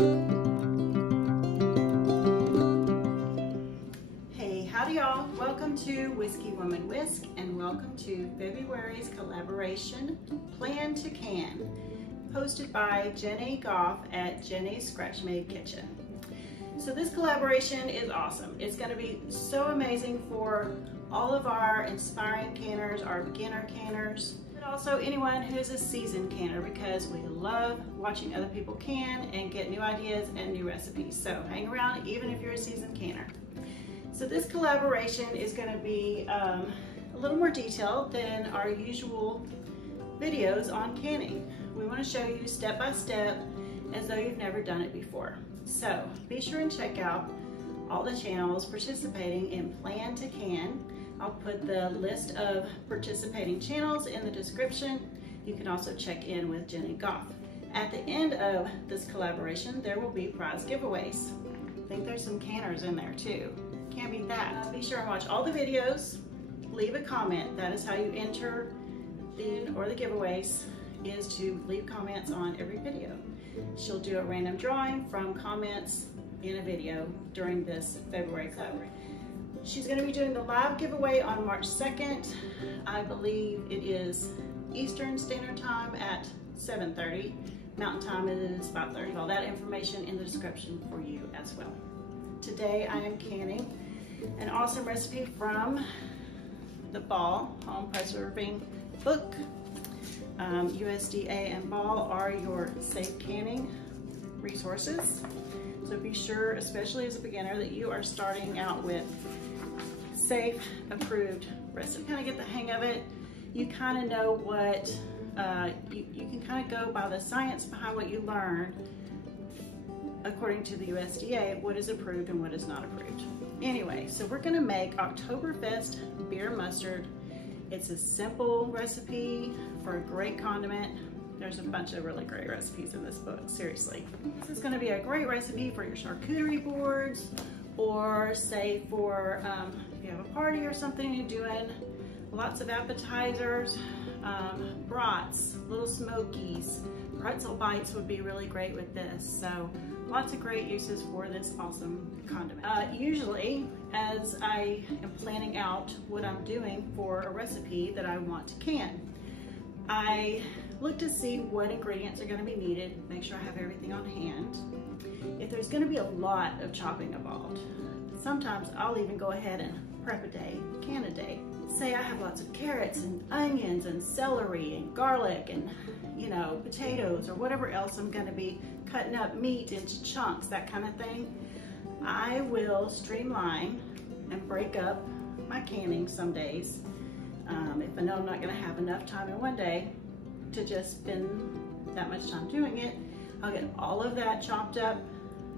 Hey, howdy y'all. Welcome to Whiskey Woman Whisk and welcome to February's collaboration, Plan to Can, hosted by Jenny Goff at Jenny's Scratch Made Kitchen. So this collaboration is awesome. It's going to be so amazing for all of our inspiring canners, our beginner canners, but also anyone who is a seasoned canner, because we love watching other people can and get new ideas and new recipes. So hang around even if you're a seasoned canner. So this collaboration is going to be a little more detailed than our usual videos on canning. We want to show you step by step as though you've never done it before. So be sure and check out all the channels participating in Plan to Can. I'll put the list of participating channels in the description. You can also check in with Jenny Goff. At the end of this collaboration, there will be prize giveaways. I think there's some canners in there too. Can't beat that. Be sure and watch all the videos. Leave a comment. That is how you enter the giveaways, is to leave comments on every video. She'll do a random drawing from comments in a video during this February collaboration. She's going to be doing the live giveaway on March 2nd. I believe it is Eastern Standard Time at 7:30. Mountain Time is 5:30. All that information in the description for you as well. Today I am canning an awesome recipe from the Ball Home Preserving Book. USDA and Ball are your safe canning resources. So be sure, especially as a beginner, that you are starting out with safe, approved recipe. Kind of get the hang of it. You kind of know what, you can kind of go by the science behind what you learn according to the USDA, what is approved and what is not approved. Anyway, so we're gonna make Oktoberfest Beer Mustard. It's a simple recipe for a great condiment. There's a bunch of really great recipes in this book, seriously. This is gonna be a great recipe for your charcuterie boards, or say for if you have a party or something, you're doing lots of appetizers, brats, little smokies. Pretzel bites would be really great with this. So lots of great uses for this awesome condiment. Usually, as I am planning out what I'm doing for a recipe that I want to can, I look to see what ingredients are going to be needed, make sure I have everything on hand. If there's going to be a lot of chopping involved, sometimes I'll even go ahead and prep a day, can a day. Say I have lots of carrots and onions and celery and garlic and, you know, potatoes or whatever else I'm going to be cutting up meat into chunks, that kind of thing. I will streamline and break up my canning some days. If I know I'm not going to have enough time in one day to just spend that much time doing it, I'll get all of that chopped up,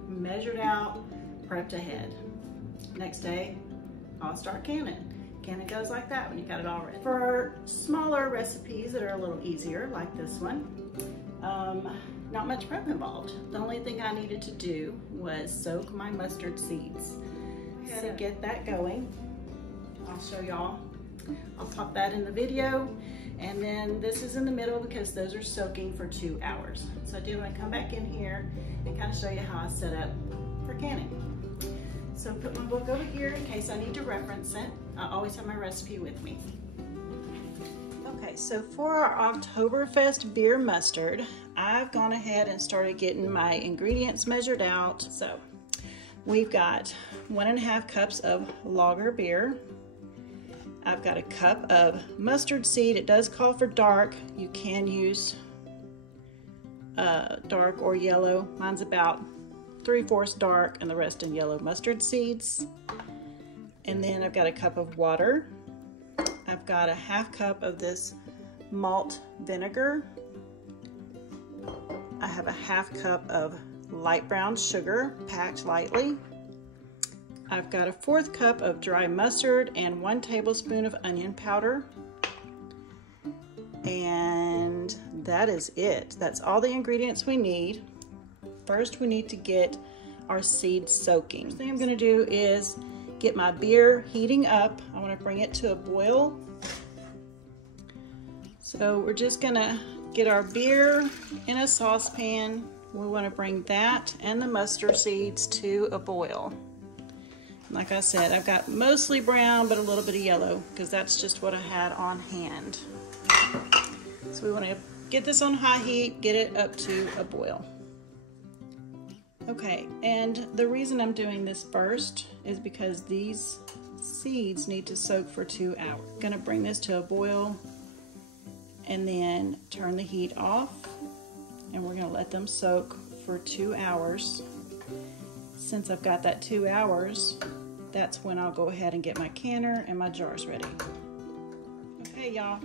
measured out, prepped ahead. Next day, I'll start canning. Canning goes like that when you got it all ready. For smaller recipes that are a little easier, like this one, not much prep involved. The only thing I needed to do was soak my mustard seeds. To get that going, I'll show y'all. I'll pop that in the video, and then this is in the middle because those are soaking for 2 hours. So I do want to come back in here and kind of show you how I set up for canning. So put my book over here in case I need to reference it. I always have my recipe with me. Okay, so for our Oktoberfest Beer Mustard, I've gone ahead and started getting my ingredients measured out. So we've got 1.5 cups of lager beer. I've got a cup of mustard seed. It does call for dark. You can use dark or yellow. Mine's about 3/4 dark and the rest in yellow mustard seeds. And then I've got a cup of water. I've got a 1/2 cup of this malt vinegar. I have a 1/2 cup of light brown sugar, packed lightly. I've got a 1/4 cup of dry mustard and 1 tablespoon of onion powder. And that is it. That's all the ingredients we need. First, we need to get our seeds soaking. First thing I'm gonna do is get my beer heating up. I wanna bring it to a boil. So we're just gonna get our beer in a saucepan. we want to bring that and the mustard seeds to a boil. Like I said, I've got mostly brown, but a little bit of yellow, because that's just what I had on hand. So we want to get this on high heat, get it up to a boil. Okay, and the reason I'm doing this first is because these seeds need to soak for 2 hours. I'm gonna bring this to a boil and then turn the heat off, and we're gonna let them soak for 2 hours. Since I've got that 2 hours, that's when I'll go ahead and get my canner and my jars ready. Okay, y'all,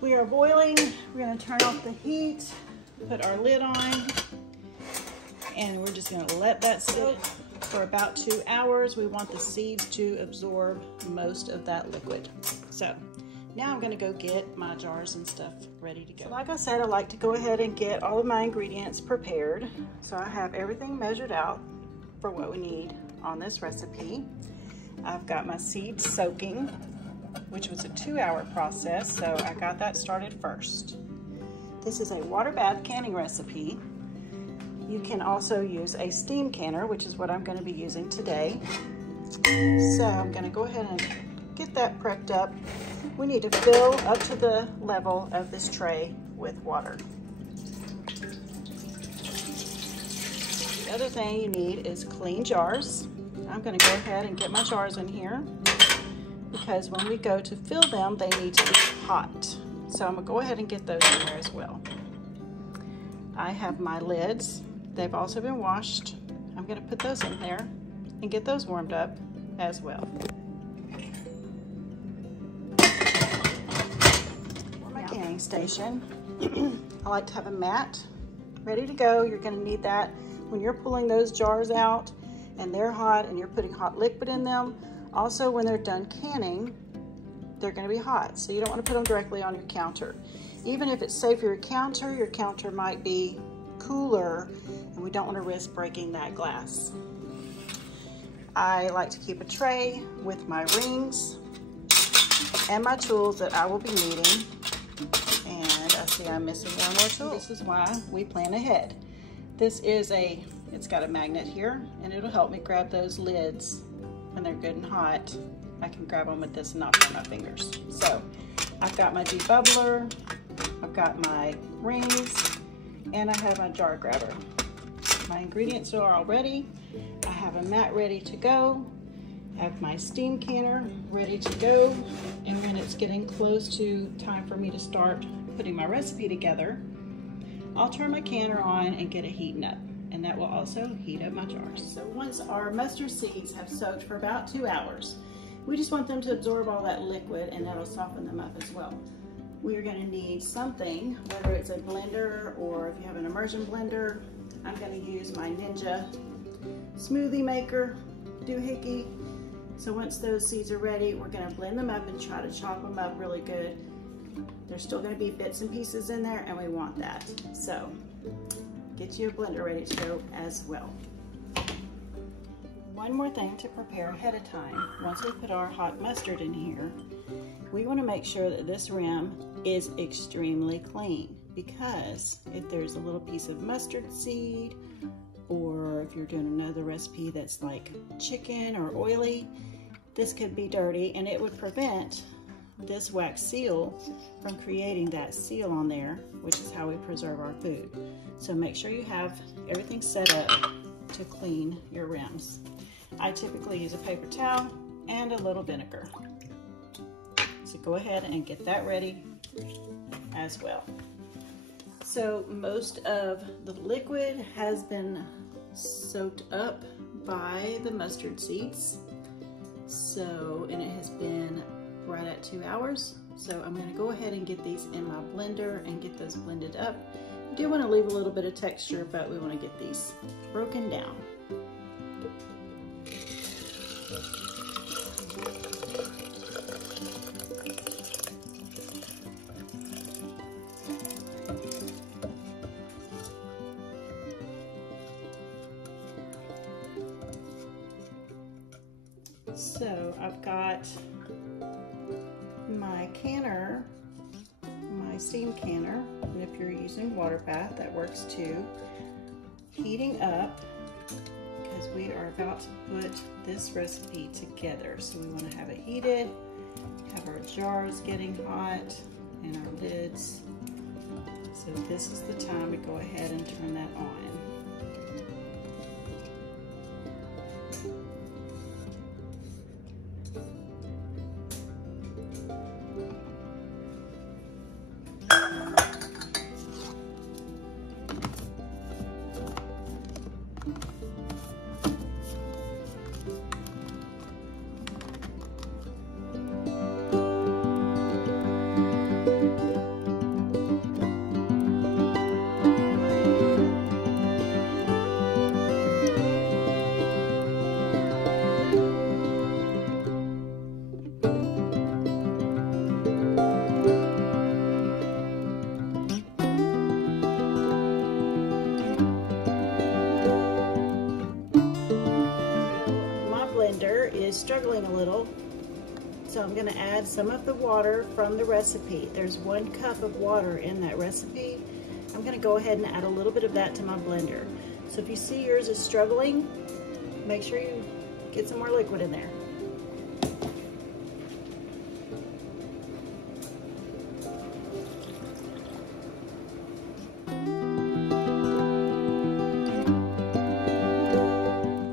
we are boiling. We're gonna turn off the heat, put our lid on, and we're just gonna let that sit for about 2 hours. We want the seeds to absorb most of that liquid. So now I'm gonna go get my jars and stuff ready to go. So like I said, I like to go ahead and get all of my ingredients prepared. So I have everything measured out for what we need on this recipe. I've got my seeds soaking, which was a 2-hour process, so I got that started first. This is a water bath canning recipe. You can also use a steam canner, which is what I'm going to be using today. So I'm going to go ahead and get that prepped up. We need to fill up to the level of this tray with water. The other thing you need is clean jars. I'm going to go ahead and get my jars in here, because when we go to fill them, they need to be hot. So I'm going to go ahead and get those in there as well. I have my lids. They've also been washed. I'm going to put those in there and get those warmed up as well. For my canning station, I like to have a mat ready to go. You're going to need that when you're pulling those jars out and they're hot and you're putting hot liquid in them. Also, when they're done canning, they're going to be hot, so you don't want to put them directly on your counter. Even if it's safe for your counter might be cooler, and we don't want to risk breaking that glass. I like to keep a tray with my rings and my tools that I will be needing. And I see I'm missing one more tool. This is why we plan ahead. This is it's got a magnet here, and it'll help me grab those lids when they're good and hot. I can grab them with this and not burn my fingers. So I've got my debubbler, I've got my rings, and I have my jar grabber. My ingredients are all ready. I have a mat ready to go. I have my steam canner ready to go. And when it's getting close to time for me to start putting my recipe together, I'll turn my canner on and get it heating up. And that will also heat up my jars. So once our mustard seeds have soaked for about 2 hours, we just want them to absorb all that liquid, and that'll soften them up as well. We are going to need something, whether it's a blender or if you have an immersion blender. I'm going to use my Ninja smoothie maker doohickey. So once those seeds are ready, we're going to blend them up and try to chop them up really good. There's still going to be bits and pieces in there, and we want that. So get you a blender ready to go as well. One more thing to prepare ahead of time. Once we put our hot mustard in here, we want to make sure that this rim is extremely clean, because if there's a little piece of mustard seed, or if you're doing another recipe that's like chicken or oily, this could be dirty, and it would prevent this wax seal from creating that seal on there, which is how we preserve our food. So make sure you have everything set up to clean your rims. I typically use a paper towel and a little vinegar. So go ahead and get that ready as well. So most of the liquid has been soaked up by the mustard seeds. So, and it has been right at 2 hours. So I'm going to go ahead and get these in my blender and get those blended up. I do want to leave a little bit of texture, but we want to get these broken down. So I've got my canner, my steam canner, and if you're using water bath, that works too. heating up because we are about to put this recipe together. So we want to have it heated, have our jars getting hot, and our lids. So this is the time to go ahead and turn that on. Is struggling a little, so I'm going to add some of the water from the recipe. There's 1 cup of water in that recipe. I'm going to go ahead and add a little bit of that to my blender. So if you see yours is struggling, make sure you get some more liquid in there.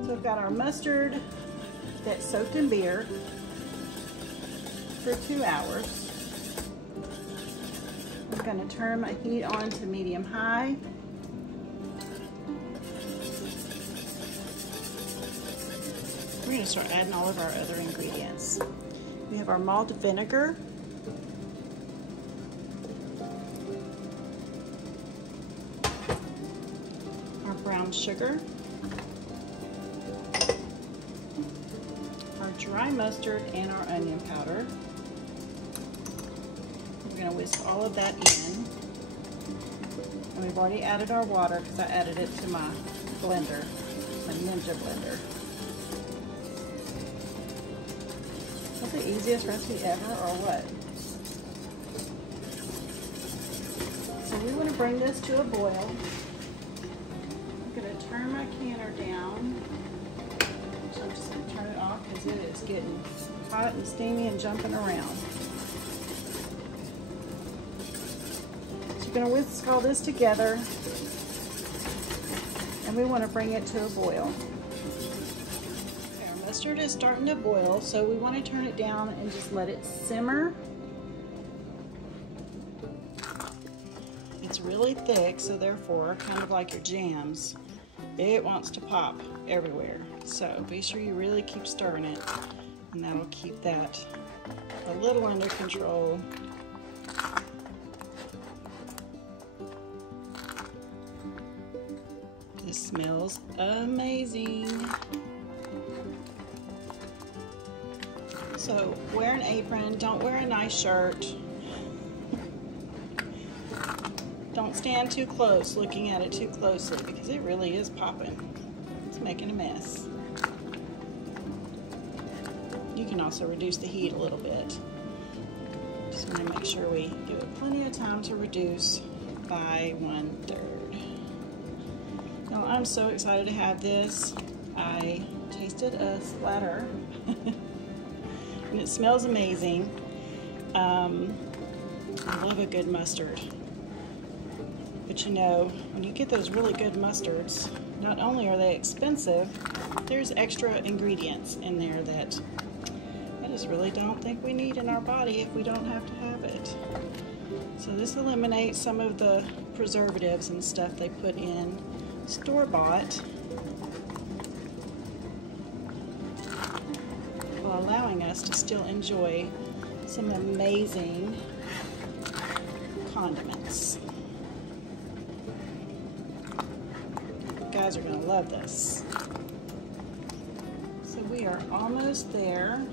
So I've got our mustard that's soaked in beer for 2 hours. I'm going to turn my heat on to medium-high. We're going to start adding all of our other ingredients. We have our malt vinegar, our brown sugar, dry mustard, and our onion powder. We're going to whisk all of that in. And we've already added our water because I added it to my blender, my Ninja blender. Is that the easiest recipe ever or what? So we want to bring this to a boil. I'm going to turn my canner down. So I'm just going to turn it off because it is getting hot and steamy and jumping around. So you're going to whisk all this together, and we want to bring it to a boil. Okay, our mustard is starting to boil, so we want to turn it down and just let it simmer. It's really thick, so therefore, kind of like your jams, it wants to pop everywhere. So be sure you really keep stirring it, and that'll keep that a little under control. This smells amazing. So wear an apron, don't wear a nice shirt. Don't stand too close looking at it too closely because it really is popping. It's making a mess. You can also reduce the heat a little bit. Just want to make sure we give it plenty of time to reduce by 1/3. Now I'm so excited to have this. I tasted a splatter and it smells amazing. I love a good mustard. But you know, when you get those really good mustards, not only are they expensive, there's extra ingredients in there that I just really don't think we need in our body if we don't have to have it. So this eliminates some of the preservatives and stuff they put in store-bought, while allowing us to still enjoy some amazing condiments. You guys are going to love this. So we are almost there.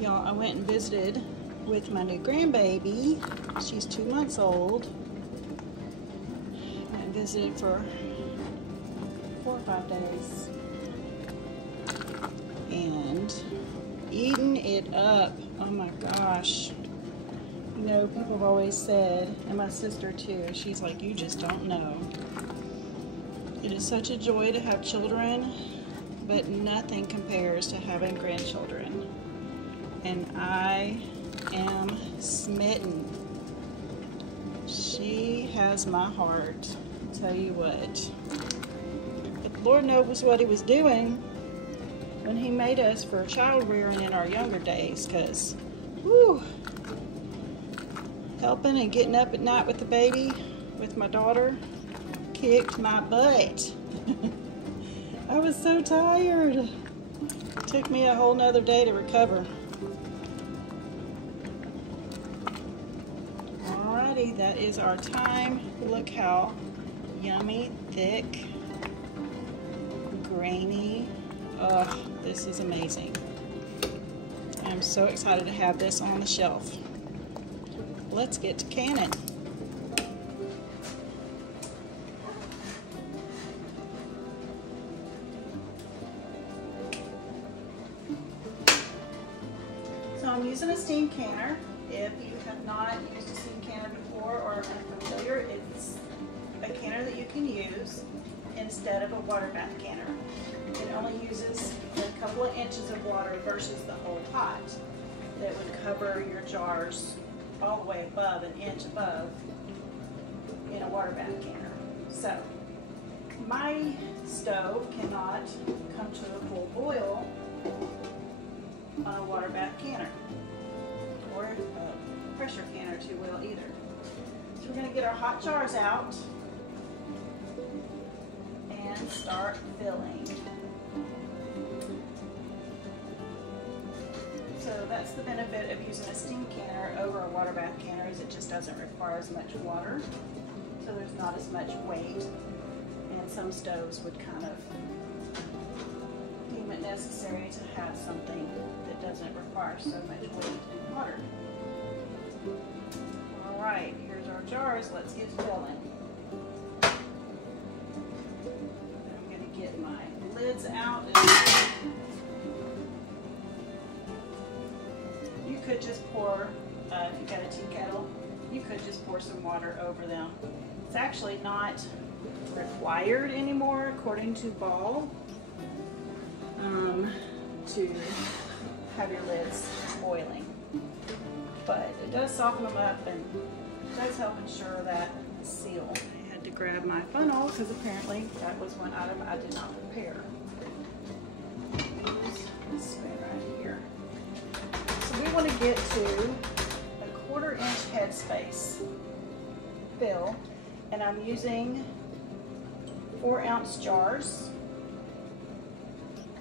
Y'all, I went and visited with my new grandbaby. She's 2 months old. I visited for 4 or 5 days. And eating it up. Oh my gosh. You know, people have always said, and my sister too, she's like, you just don't know. It is such a joy to have children, but nothing compares to having grandchildren. And I am smitten. She has my heart, I'll tell you what. But the Lord knows what He was doing when He made us for child rearing in our younger days, because, whew, helping and getting up at night with the baby, with my daughter, kicked my butt. I was so tired. It took me a whole nother day to recover. Alrighty, that is our time. Look how yummy, thick, grainy. Oh, this is amazing. I'm so excited to have this on the shelf. Let's get to canning. So I'm using a steam canner. If you have not used a steam canner before or are unfamiliar, it's a canner that you can use instead of a water bath canner. It only uses a couple of inches of water versus the whole pot that would cover your jars all the way above, an inch above, in a water bath canner. So my stove cannot come to a full boil on a water bath canner, or a pressure canner too well either. So we're going to get our hot jars out and start filling. So that's the benefit of using a steam canner over a water bath canner, is it just doesn't require as much water, so there's not as much weight, and some stoves would kind of deem it necessary to have something that doesn't require so much weight and water. Alright, here's our jars, let's get filling. I'm going to get my lids out. You could just pour, if you've got a tea kettle, you could just pour some water over them. It's actually not required anymore, according to Ball, to have your lids boiling. But it does soften them up and does help ensure that seal. I had to grab my funnel because apparently that was one item I did not prepare. Use this spoon right here. So we want to get to a 1/4 inch headspace fill, and I'm using 4-ounce jars.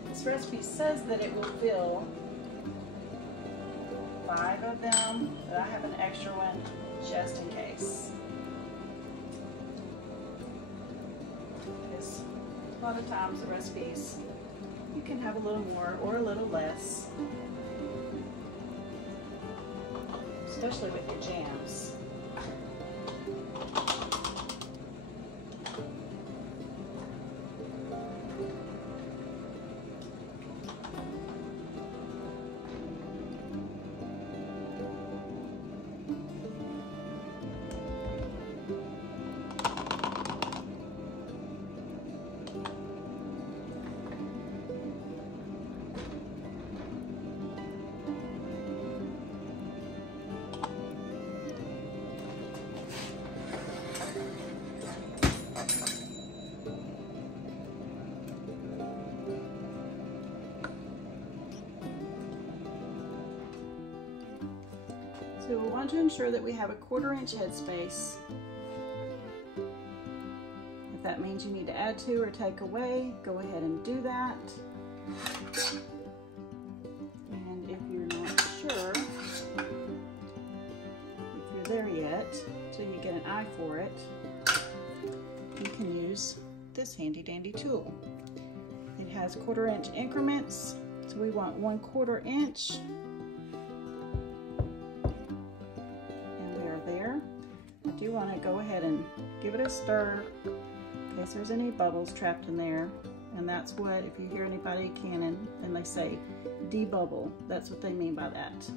This recipe says that it will fill 5 of them, but I have an extra one just in case. Because a lot of times the recipes, you can have a little more or a little less, especially with your jams. So we want to ensure that we have a 1/4 inch headspace. If that means you need to add to or take away, go ahead and do that. And if you're not sure, if you're there yet, till you get an eye for it, you can use this handy dandy tool. It has 1/4 inch increments, so we want 1/4 inch. I do want to go ahead and give it a stir in case there's any bubbles trapped in there, and that's what, if you hear anybody canning and they say debubble, that's what they mean by that.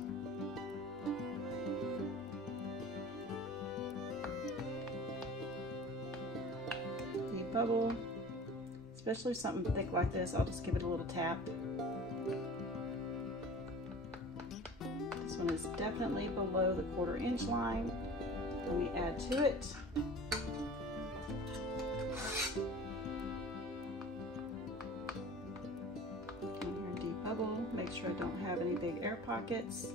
bubble. Especially something thick like this, I'll just give it a little tap. This one is definitely below the 1/4 inch line. Let me add to it. And here, debubble. Make sure I don't have any big air pockets.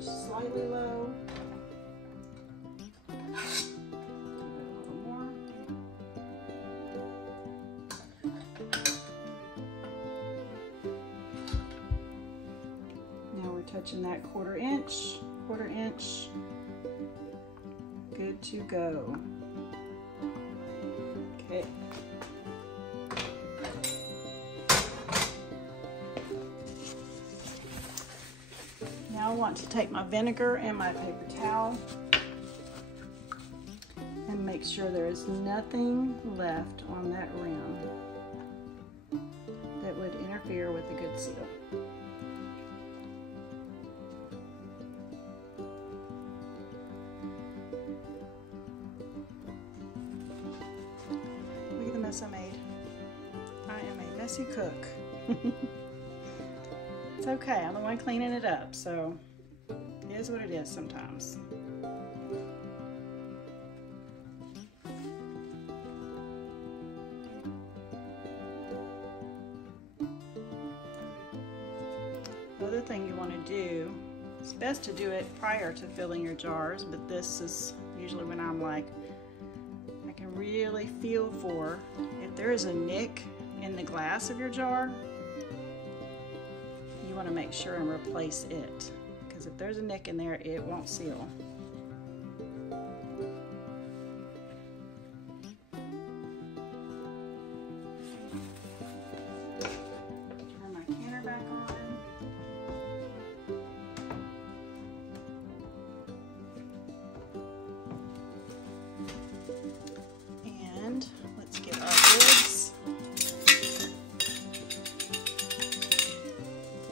Slightly low. Give it a little more. Now we're touching that 1/4 inch. Good to go. Okay. Now I want to take my vinegar and my paper towel and make sure there is nothing left on that rim that would interfere with a good seal. Look at the mess I made. I am a messy cook. It's okay, I'm the one cleaning it up, so it is what it is sometimes. The other thing you want to do, it's best to do it prior to filling your jars, but this is usually when I'm like, I can really feel for if there is a nick in the glass of your jar. You want to make sure and replace it, because if there's a nick in there, it won't seal. Turn my canner back on. And let's get our lids.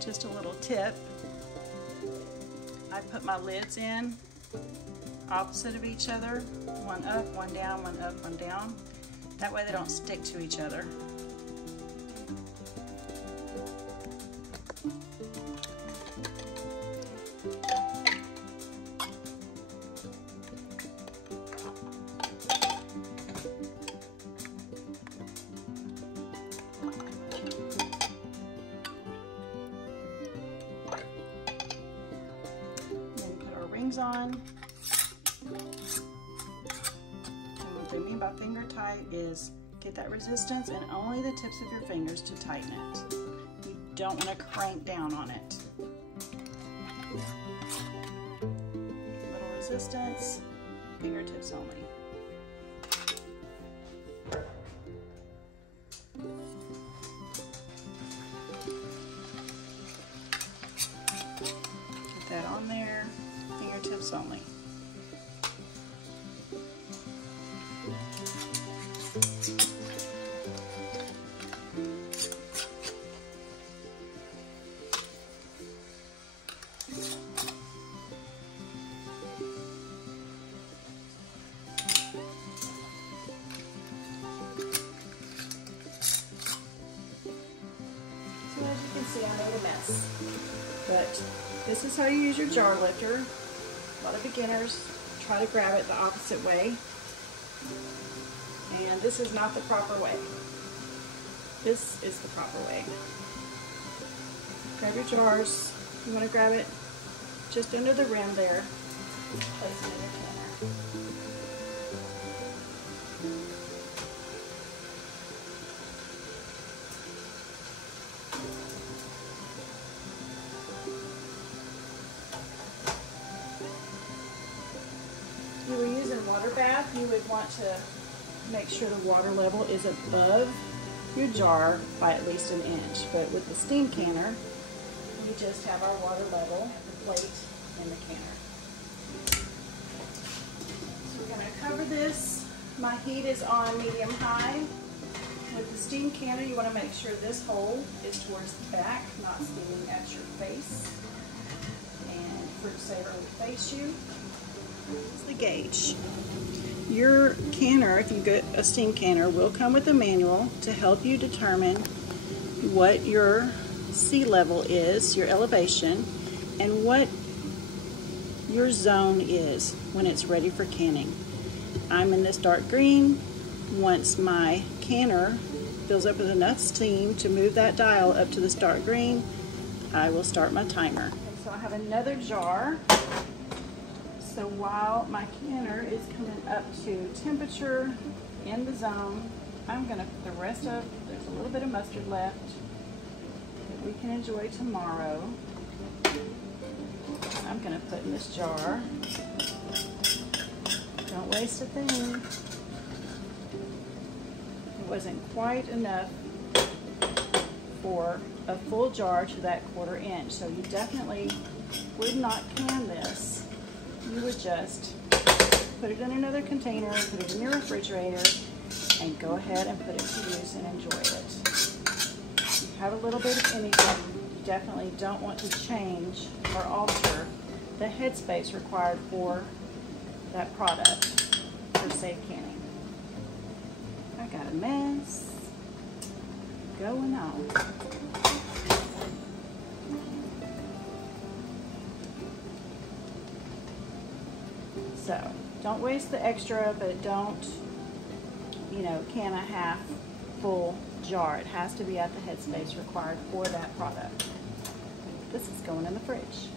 Just a little tip, I put my lids in opposite of each other, one up, one down, one up, one down. That way they don't stick to each other. On. And what they mean by finger tight is get that resistance and only the tips of your fingers to tighten it. You don't want to crank down on it. Little resistance, fingertips only. Get that on there. Fingertips only. So as you can see, I made a mess, but this is how you use your jar lifter. A lot of beginners try to grab it the opposite way, and this is not the proper way. This is the proper way. Grab your jars. You want to grab it just under the rim there. Place it in your canner. water bath, you would want to make sure the water level is above your jar by at least an inch. But with the steam canner, we just have our water level, the plate, and the canner. So we're going to cover this. My heat is on medium-high. With the steam canner, you want to make sure this hole is towards the back, not steaming at your face. And Fruit Saver will face you. Here's the gauge. Your canner, if you get a steam canner, will come with a manual to help you determine what your sea level is, your elevation, and what your zone is when it's ready for canning. I'm in this dark green. Once my canner fills up with enough steam to move that dial up to this dark green, I will start my timer. Okay, so I have another jar. So while my canner is coming up to temperature in the zone, I'm going to put the rest of, there's a little bit of mustard left that we can enjoy tomorrow. I'm going to put in this jar. Don't waste a thing. It wasn't quite enough for a full jar to that 1/4 inch, so you definitely would not can this. You would just put it in another container, put it in your refrigerator, and go ahead and put it to use and enjoy it. If you have a little bit of anything, you definitely don't want to change or alter the headspace required for that product for safe canning. I got a mess going on. So, don't waste the extra, but don't, can a half full jar. It has to be at the headspace required for that product. This is going in the fridge.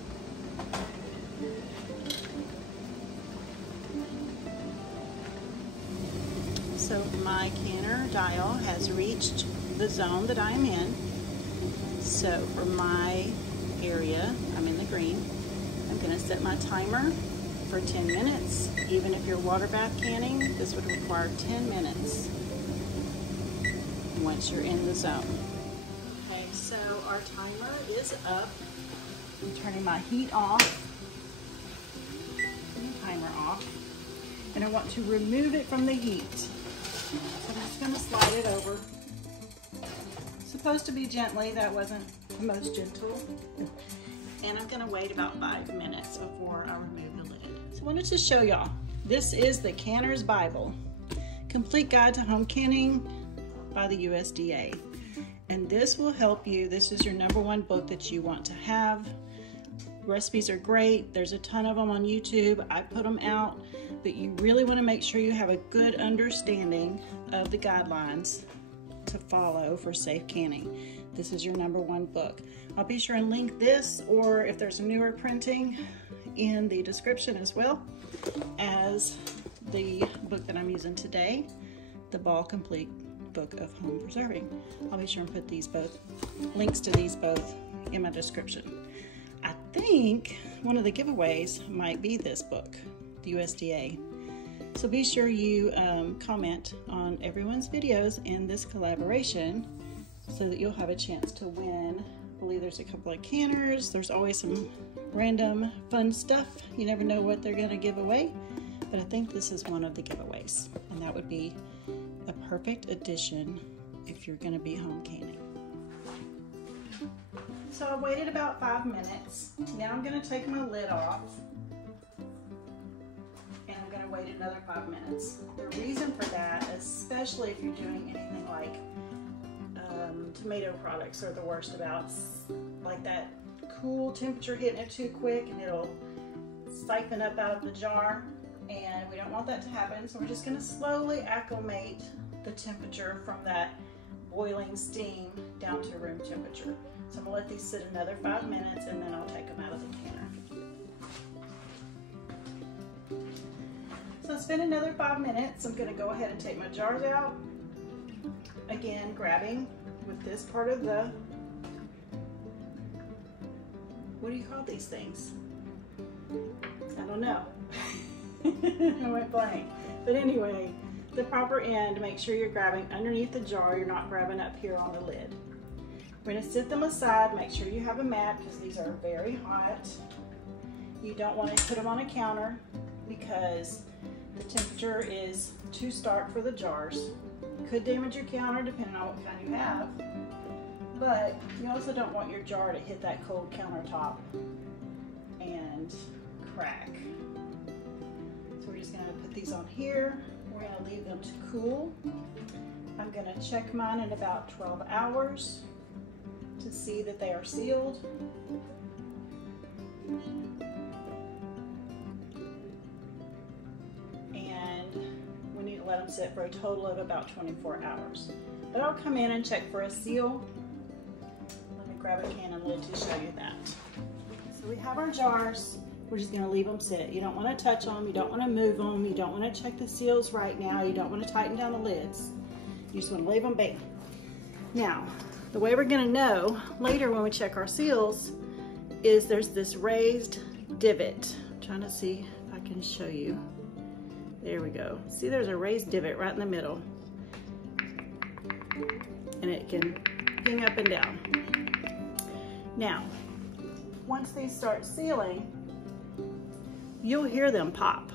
So my canner dial has reached the zone that I am in. So for my area, I'm in the green. I'm going to set my timer for 10 minutes. Even if you're water bath canning, this would require 10 minutes once you're in the zone. Okay, so our timer is up. I'm turning my heat off and the timer off. And I want to remove it from the heat. So I'm just going to slide it over. It's supposed to be gently. That wasn't the most gentle. And I'm going to wait about 5 minutes before I remove the lid. So I wanted to show y'all. This is the Canner's Bible. Complete Guide to Home Canning by the USDA. And this will help you. This is your #1 book that you want to have. Recipes are great. There's a ton of them on YouTube. I put them out. But you really want to make sure you have a good understanding of the guidelines to follow for safe canning. This is your #1 book. I'll be sure and link this, or if there's a newer printing, in the description as well as the book that I'm using today, the Ball Complete Book of Home Preserving. I'll be sure and put these both, links to these both in my description. I think one of the giveaways might be this book, the USDA. So be sure you comment on everyone's videos in this collaboration so that you'll have a chance to win. I believe there's a couple of canners. There's always some random fun stuff. You never know what they're gonna give away, but I think this is one of the giveaways, and that would be a perfect addition if you're gonna be home canning. So I waited about 5 minutes. Now I'm gonna take my lid off. Wait another 5 minutes. The reason for that, especially if you're doing anything like tomato products are the worst about, like that cool temperature hitting it too quick and it'll siphon up out of the jar, and we don't want that to happen. So we're just going to slowly acclimate the temperature from that boiling steam down to room temperature. So I'm going to let these sit another 5 minutes and then I'll take them out of the canner. So it's been another 5 minutes. I'm going to go ahead and take my jars out. Again, grabbing with this part of the, what do you call these things? I don't know. I went blank. But anyway, the proper end, make sure you're grabbing underneath the jar. You're not grabbing up here on the lid. We're gonna sit them aside. Make sure you have a mat because these are very hot. You don't want to put them on a counter because the temperature is too stark for the jars. Could damage your counter depending on what kind you have. But you also don't want your jar to hit that cold countertop and crack. So we're just gonna put these on here. We're gonna leave them to cool. I'm gonna check mine in about 12 hours to see that they are sealed. And we need to let them sit for a total of about 24 hours. But I'll come in and check for a seal. Let me grab a can and lid to show you that. So we have our jars. We're just gonna leave them sit. You don't wanna touch them, you don't wanna move them, you don't wanna check the seals right now, you don't wanna tighten down the lids. You just wanna leave them be. Now, the way we're gonna know later when we check our seals is there's this raised divot. I'm trying to see if I can show you. There we go. See, there's a raised divot right in the middle. And it can ping up and down. Now, once these start sealing, you'll hear them pop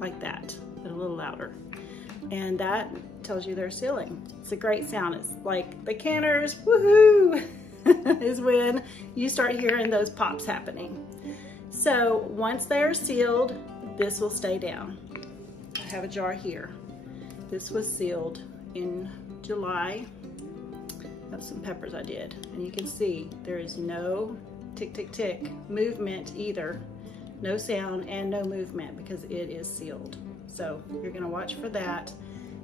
like that, but a little louder. And that tells you they're sealing. It's a great sound. It's like the canners, woohoo, is when you start hearing those pops happening. So once they're sealed, this will stay down. I have a jar here. This was sealed in July. That's some peppers I did. And you can see there is no tick, tick, tick movement either. No sound and no movement because it is sealed. So you're gonna watch for that.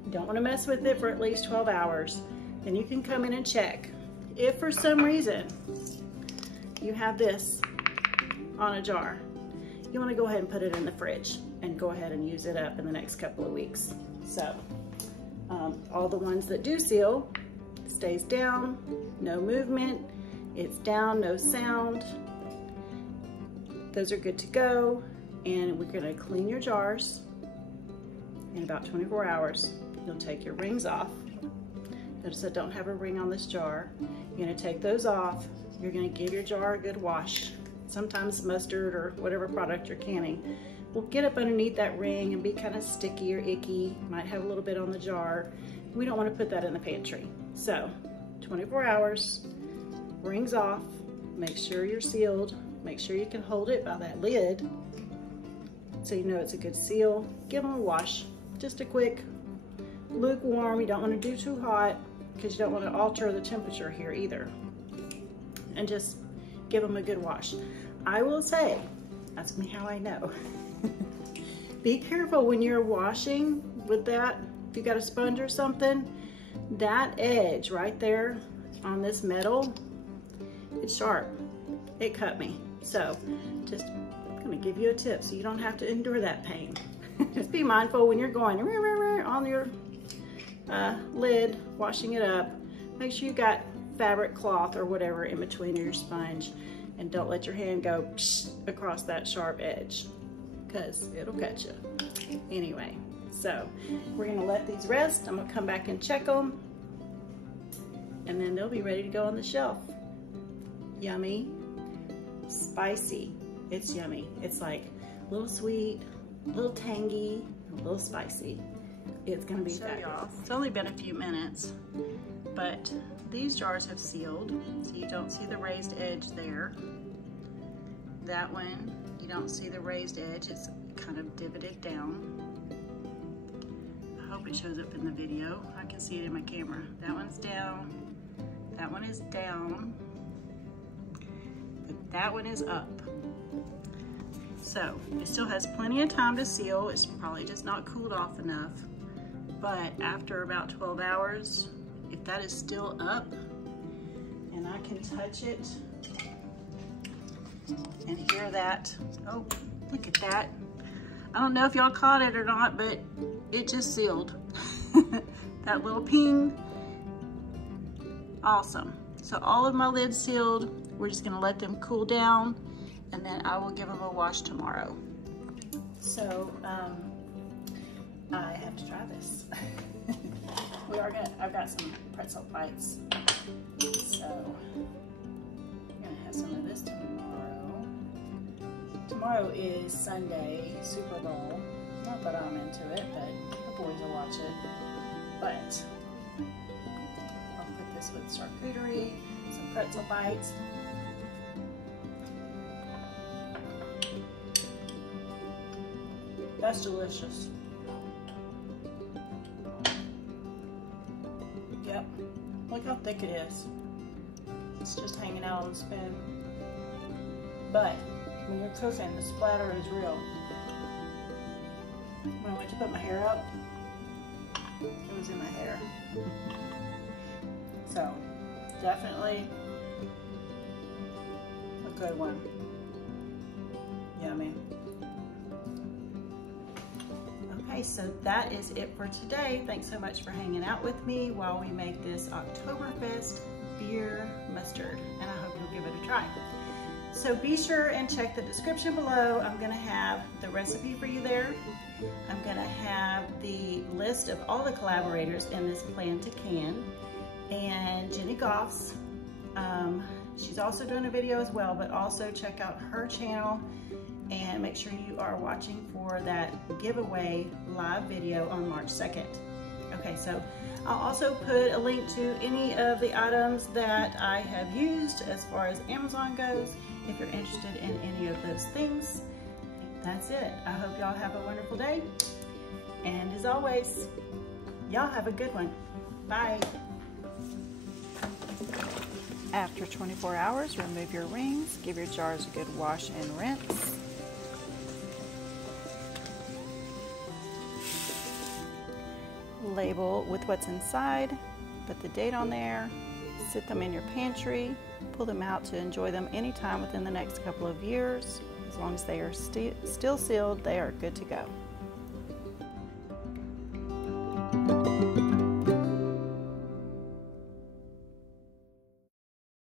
You don't wanna mess with it for at least 12 hours. Then you can come in and check. If for some reason you have this on a jar, you wanna go ahead and put it in the fridge and go ahead and use it up in the next couple of weeks. So all the ones that do seal, stays down, no movement, it's down, no sound. Those are good to go, and we're gonna clean your jars in about 24 hours. You'll take your rings off. Notice I don't have a ring on this jar. You're gonna take those off. You're gonna give your jar a good wash. Sometimes mustard or whatever product you're canning will get up underneath that ring and be kind of sticky or icky. Might have a little bit on the jar. We don't wanna put that in the pantry. So 24 hours, rings off, make sure you're sealed. Make sure you can hold it by that lid so you know it's a good seal. Give them a wash, just a quick lukewarm. You don't want to do too hot because you don't want to alter the temperature here either. And just give them a good wash. I will say, ask me how I know. Be careful when you're washing with that. If you got a sponge or something, that edge right there on this metal, it's sharp. It cut me. So just I'm gonna give you a tip so you don't have to endure that pain. Just be mindful when you're going on your lid, washing it up. Make sure you got fabric cloth or whatever in between your sponge, and don't let your hand go across that sharp edge because it'll cut you. Anyway, so we're gonna let these rest. I'm gonna come back and check them, and then they'll be ready to go on the shelf. Yummy. Spicy. It's yummy. It's like a little sweet, a little tangy, a little spicy. It's gonna be fabulous. It's only been a few minutes, but these jars have sealed, so you don't see the raised edge there. That one, you don't see the raised edge. It's kind of divoted down. I hope it shows up in the video. I can see it in my camera. That one's down. That one is down. That one is up. So it still has plenty of time to seal. It's probably just not cooled off enough. But after about 12 hours, if that is still up and I can touch it and hear that, oh, look at that. I don't know if y'all caught it or not, but it just sealed. That little ping, awesome. So all of my lids sealed. We're just gonna let them cool down, and then I will give them a wash tomorrow. So I have to try this. I've got some pretzel bites, so I'm gonna have some of this tomorrow. Tomorrow is Sunday, Super Bowl. Not that I'm into it, but the boys will watch it. But I'll put this with charcuterie, some pretzel bites. That's delicious. Yep, look how thick it is. It's just hanging out on the spoon. But when you're cooking, the splatter is real. When I went to put my hair up, it was in my hair. So, definitely a good one. Yummy. Okay, so that is it for today. Thanks so much for hanging out with me while we make this Oktoberfest beer mustard, and I hope you'll give it a try. So be sure and check the description below. I'm gonna have the recipe for you there. I'm gonna have the list of all the collaborators in this plan to can, and Jenny Goff's. She's also doing a video as well, but also check out her channel and make sure you are watching for that giveaway live video on March 2nd. Okay, so I'll also put a link to any of the items that I have used as far as Amazon goes, if you're interested in any of those things. That's it. I hope y'all have a wonderful day. And as always, y'all have a good one. Bye. After 24 hours, remove your rings. Give your jars a good wash and rinse. Label with what's inside, put the date on there, sit them in your pantry, pull them out to enjoy them anytime within the next couple of years. As long as they are still sealed, they are good to go.